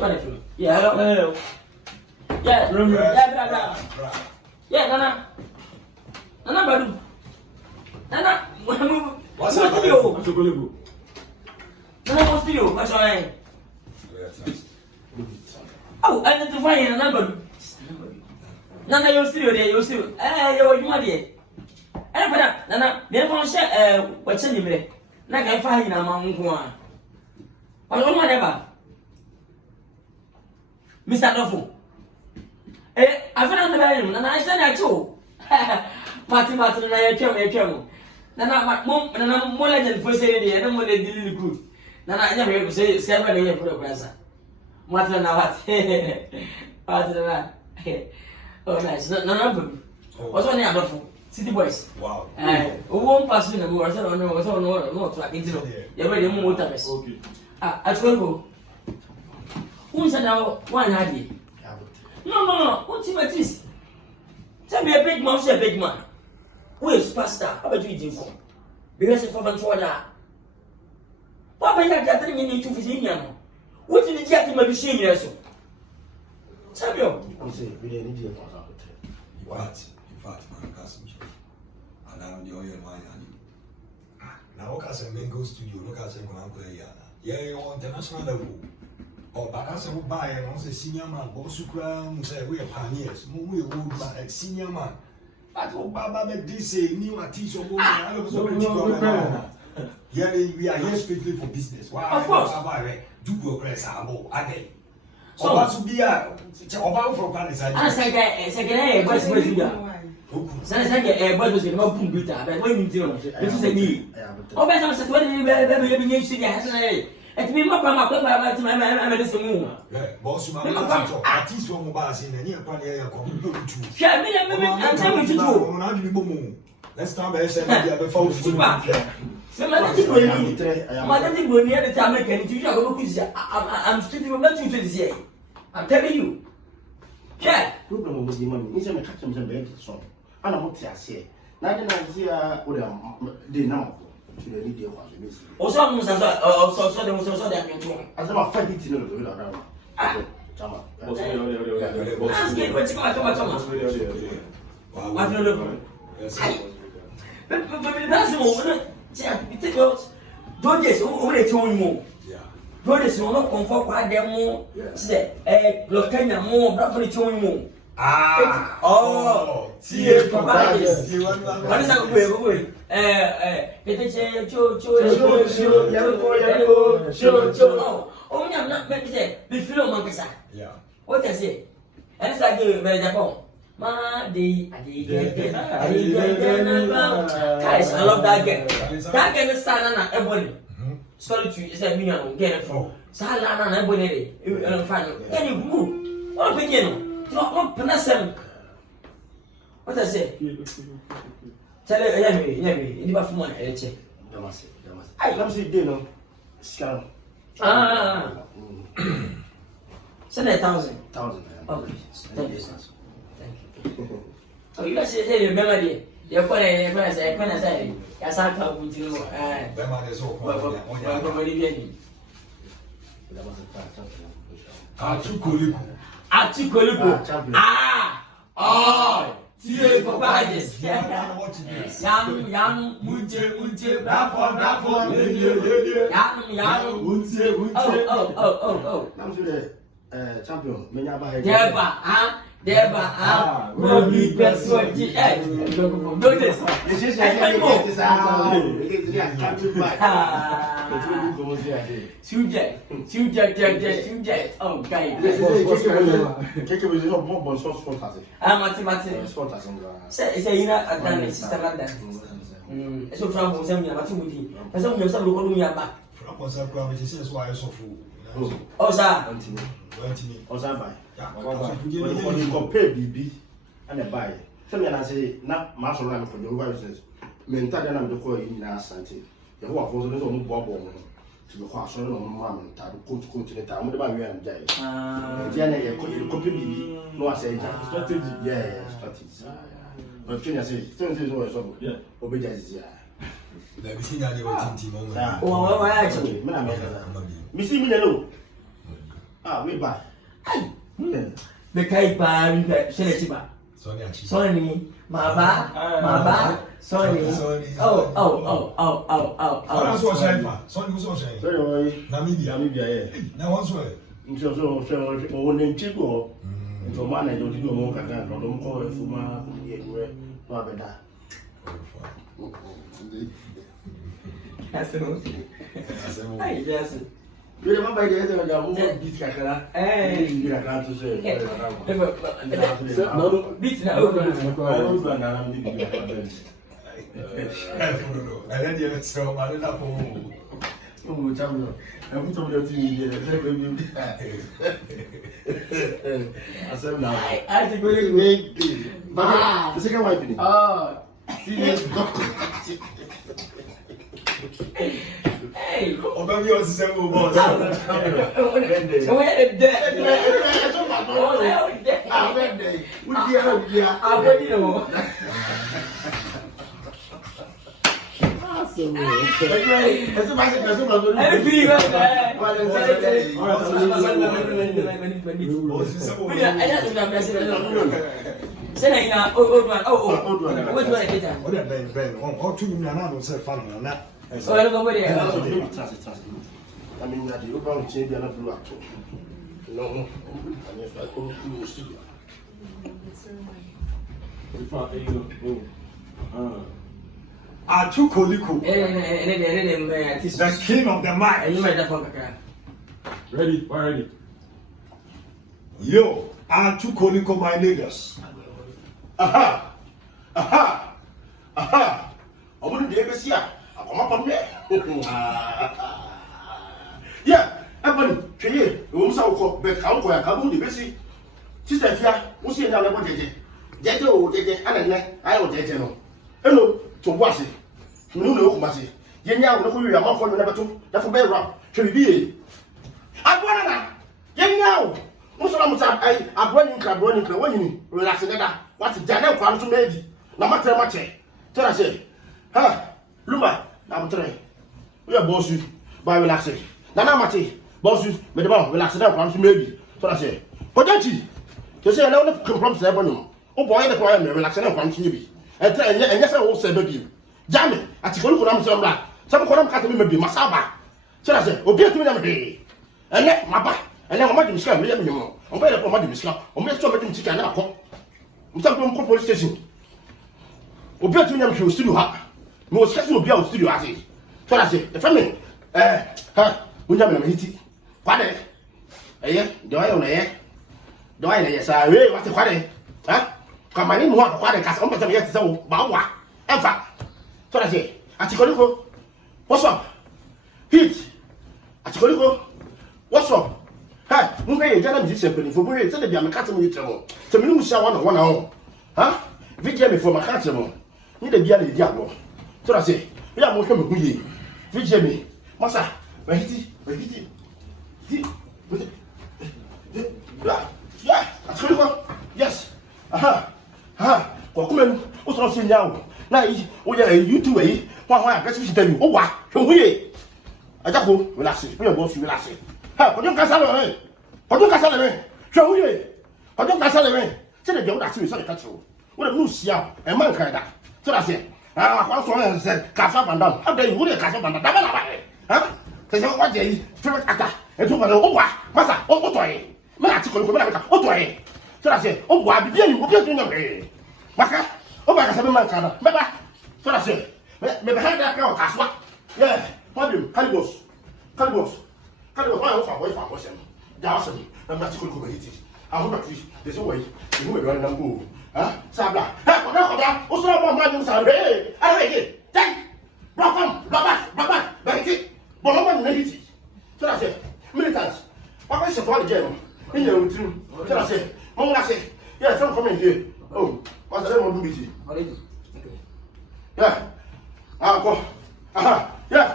quite. Yeah, hello. Yeah, yeah, yeah, Nana. Nana Badu. Nana, what's up? Nana, what's you? What's your name? Oh, identifying a number. Nana, you're still there, you're still. You're my dear. Nana, never share what's in you. Like I find among one. I don't whatever. Mr. Duffo. I found the value, and I said I too. Martin, and I tell me, Nana, my mom, and I'm more legend for saying, I don't want to do good. Nana, I never say 7 years for the present. Martin, now what? Oh, nice. No, what's on the other City Boys? Wow. Won't pass in the war, so no, to I can do. You're ready, more times. Okay. I told you. Who's now one idea? No. What's in my teeth? Tell me a big man, say a big man. Who is pastor? How about you do for? Because if I'm for that. What are you getting in to Virginia? What did you get in my machine? Yes. Tell me. I'm saying, we didn't need you for that. What? In fact, my cousin. And I'm the only one. Now, look at Mango Studio, look at Uncle Yana. Yeah, on international level. Or Bacasa who buy and also senior man, Bosukra, say we are pioneers, we would buy a senior man. But what Baba make this say new artist or woman, I was already yeah, we are here strictly for business. Why? Of course, do your press, again. So, what's to be a about for Paris? I say, what's with you? Saya bagus ni, mau pun berita, apa yang minta orang, itu saya ni. Oh, macam satu hari baby ni sini, hasilnya. Itu memang apa ada semua. Bos memang artis orang bahasa ni, apa ni yang kau tu? Siapa memang macam itu tu. Mana di bomu? Let's start by saying dia berfau tu. Semua tu boleh. Mana tu boleh ada tamat kan? Itu juga kalau kuis. I'm still not to this year. I'm telling you. Yeah. Problem with the money. Ini saya nak cakap macam banyak so. Ana muti asie. Na de na zia o de na ko. Tu ni de kwa so. O so mo sa so de amento. Asa ma fa biti no do la na. Chama. Ask it what come. What no no. But that's mo no. Tia, it goes. Don't just o le tun mo. Don't just no comfort kwa dem mo. Say lokanya mo bra for tun mo. Tia for badges. What is that way? Kita cho. Oh, me not make it. Be feel man kasa. Yeah. What I say? And it's like very Japan. Guys, I love that game. That game is sana na everybody. Sorry to say me no get it from. Sala na everybody. Fine. Can you move? What begin? No, penasem. What I say? Tell it, yeah, you never phone I check. Damasi. Ai, lam si de no. Scam. Send 1,000. Okay. Thank you. Oh, you guys say you remember the you're going to say, yes, I can't with you. Tia for badges. Yum, munche, bravo. Yum, munche. Oh. Nam si de champion, me nya ba he. Deba, Robbie Beswell, notice. This is Sujet. Oh, guy. Keke was not more source for us. Mathematics. Say, you know, I've done it, Sister London. So, from some Yamati, but some of them will back. From what's up, which is why I so full. Oh, sir. Osabai. When you compare BB and a buy, some men say, not master line for your vices. Mental and I'm the coin in our Santi. The whole of those on Bobo to the horse on Mamma, to the town with my man Jay. Jenna, you copy BB. No, I say, strategy. Yeah, strategy. But Kenya says, 20 years old, yeah, obedience. Let me see that you were thinking. Oh, actually, Missy Milano. Ah, we buy. The Kaipa, Senetima. Sorry, my sorry. Oh. That's what I'm saying. Sorry, who's saying? Namibia. Now, what's what? So, name Chico. Into man, I don't do more than don't call it for my Babada. That's the yes. You remember the other day, beat Kakara? Eh, you are going to say, no, beats now. I let you so I don't know. Oh, Champion, I put on your TV. I said, now I think we're wait. But the second wife. Oh, hey, oh, baby, you're the same boss. So I don't know where they are. I mean, that you don't change the blue action. No, and if I go to the studio. Atu Koliko, The the king of the mic. you might have Ready? Why ready? Yo, Atu Koliko, my niggas. Aha! I wouldn't be able to see her. I come up on me. Yeah, everybody, can you? You won't say, but how can I come to the busy? Sister, here, we'll see another one. Jeje, and then I will Jeje. Hello, to wash it. No, Massy. Yenya, no, you are not for you never to. That's for better. Should be. I want to. Yenya, most of them are running, when you relax together. What's the Daniel Kwan to maybe? No matter much. Tell us, huh? Lumba, I'm trying. We are boss you by relaxing. Nana Mati, boss you, but about relaxing down to maybe. Tell us, Potachi. To say, I know the compromise everyone. Oh, boy, the choir may relax and come to you. And yes, I will say, baby. Jammy, at the Column some black. Some Column Catholic may be Masaba. Tell us, obey to them. And let my back. And now, Madam Scam, let me know. I'm better for Madam Scam. I'm not sure making chicken now. I'm some police station. Obey to them to studio. Most cats will be out studio as it. Tell us, the family. We never hit it. What? Do I own a do I? Yes, I really want to quite. Huh? Come on in, what quite a cast on the yet so Bawa. In fact, so I say, Atikolico, what's up? Hit Atikolico, what's up? Hey, Munga, you're discipline for me. Tell the young cat with trouble. To me, we shall one hour. Huh? Vigil before my cat. Need a beer, Diablo. So I say, we are more coming with you. Vigil me, Massa, where hit it. Yeah, yes. Aha. Come what's not saying now? Now, we are you two way. One, let's tell you. Oh, what? We I just go, relax it. We are both relaxing. Ha, put your castle. Put your castle. Show you. Put your castle. Tell the young that's in the castle. What a moose, yeah, and man kind of. So I say, I was said, Casa Bandam. How dare you would a Casa Bandam? Huh? Say, what day, favorite actor, and took an over. Master, oh, toy. Oh, toy. So I say, oh, why be you? What are you doing? Maka, oh, my Casaman Canada. Remember? So I say, maybe hand that girl, Caswa. Yeah, what do you? Calibos. My own for boys. Dawson, the magical community. I hope there's a way you will run and go. Huh? Sabla. What's wrong with my Saturday? I like it. Take. Robert, Betty, Bolomon, Navy. So I say, militants. What is the body general? In your room. So I say, I say, yeah, some coming here. Oh, what's the name of the meeting? Yeah. Go. Yeah.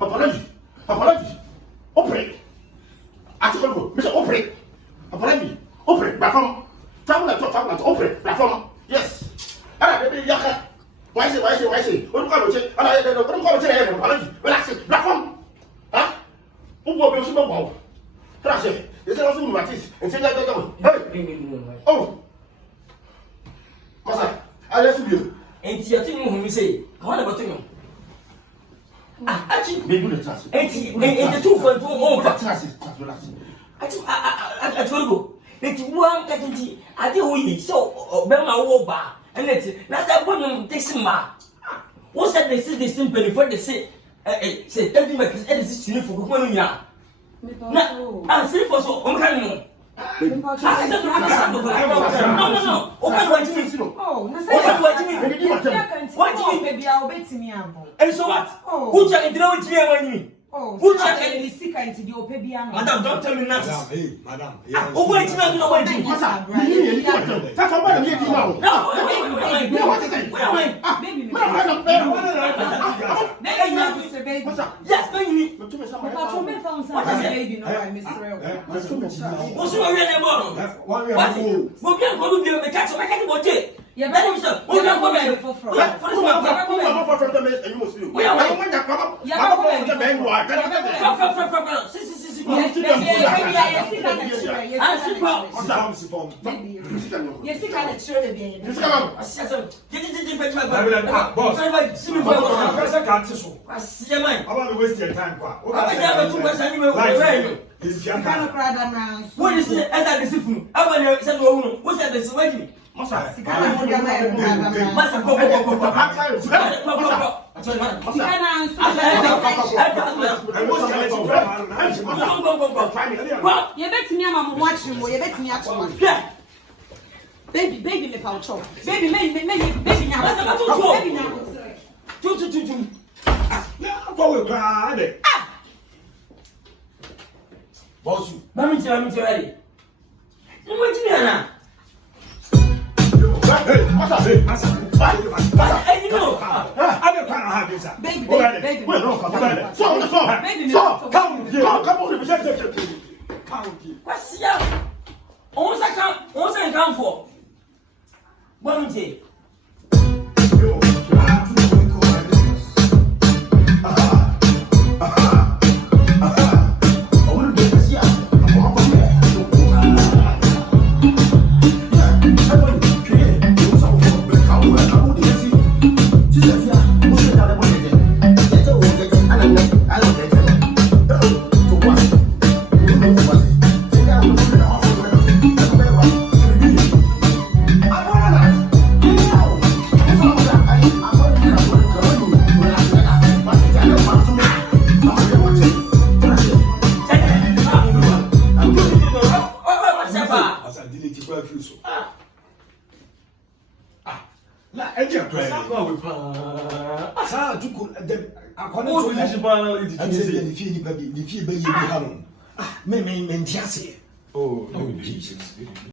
Apology. Operate. Article, Mr. Operate. Apology. Operate. Platform. Tablet. Operate. Platform. Yes. Baby, Yaka. Why say? What do you call it? What do you call it? Apology. Relax it. Platform. Huh? Who will be super bowl? Trust say, you say, also, what is, and say, hey, oh, Masa, I left you. And you think who say, what about you? Actually, Maybe the task. and the 2.2 over. I told you, it's one catty. I think we so Bema Woba, and it's not that woman takes him. What's that they say this simple before they say, tell me, because it is for one year. I'm saying for so, I'm coming. No. Open what you mean? Oh, what you mean? What do you mean? Baby, I'll bet me abo. And so what? Who check it out here? Oh, who check it? The sick into the opebiano. Madam, don't tell me nothing. Madam, hey, madam. Who wait to know what you What's up? That's about me now. Yes, baby. What's your real name? What? We'll get what we do. The catch. I can't watch it. Yeah, that is so. We'll get what we do. What is it? As I listen, I want to say, what's that? This wedding. Masa, Hey, what's up? Hey, Masa. Hey, you know. I don't have this. Baby, What's your? Once I come for. One day. Oh, Jesus.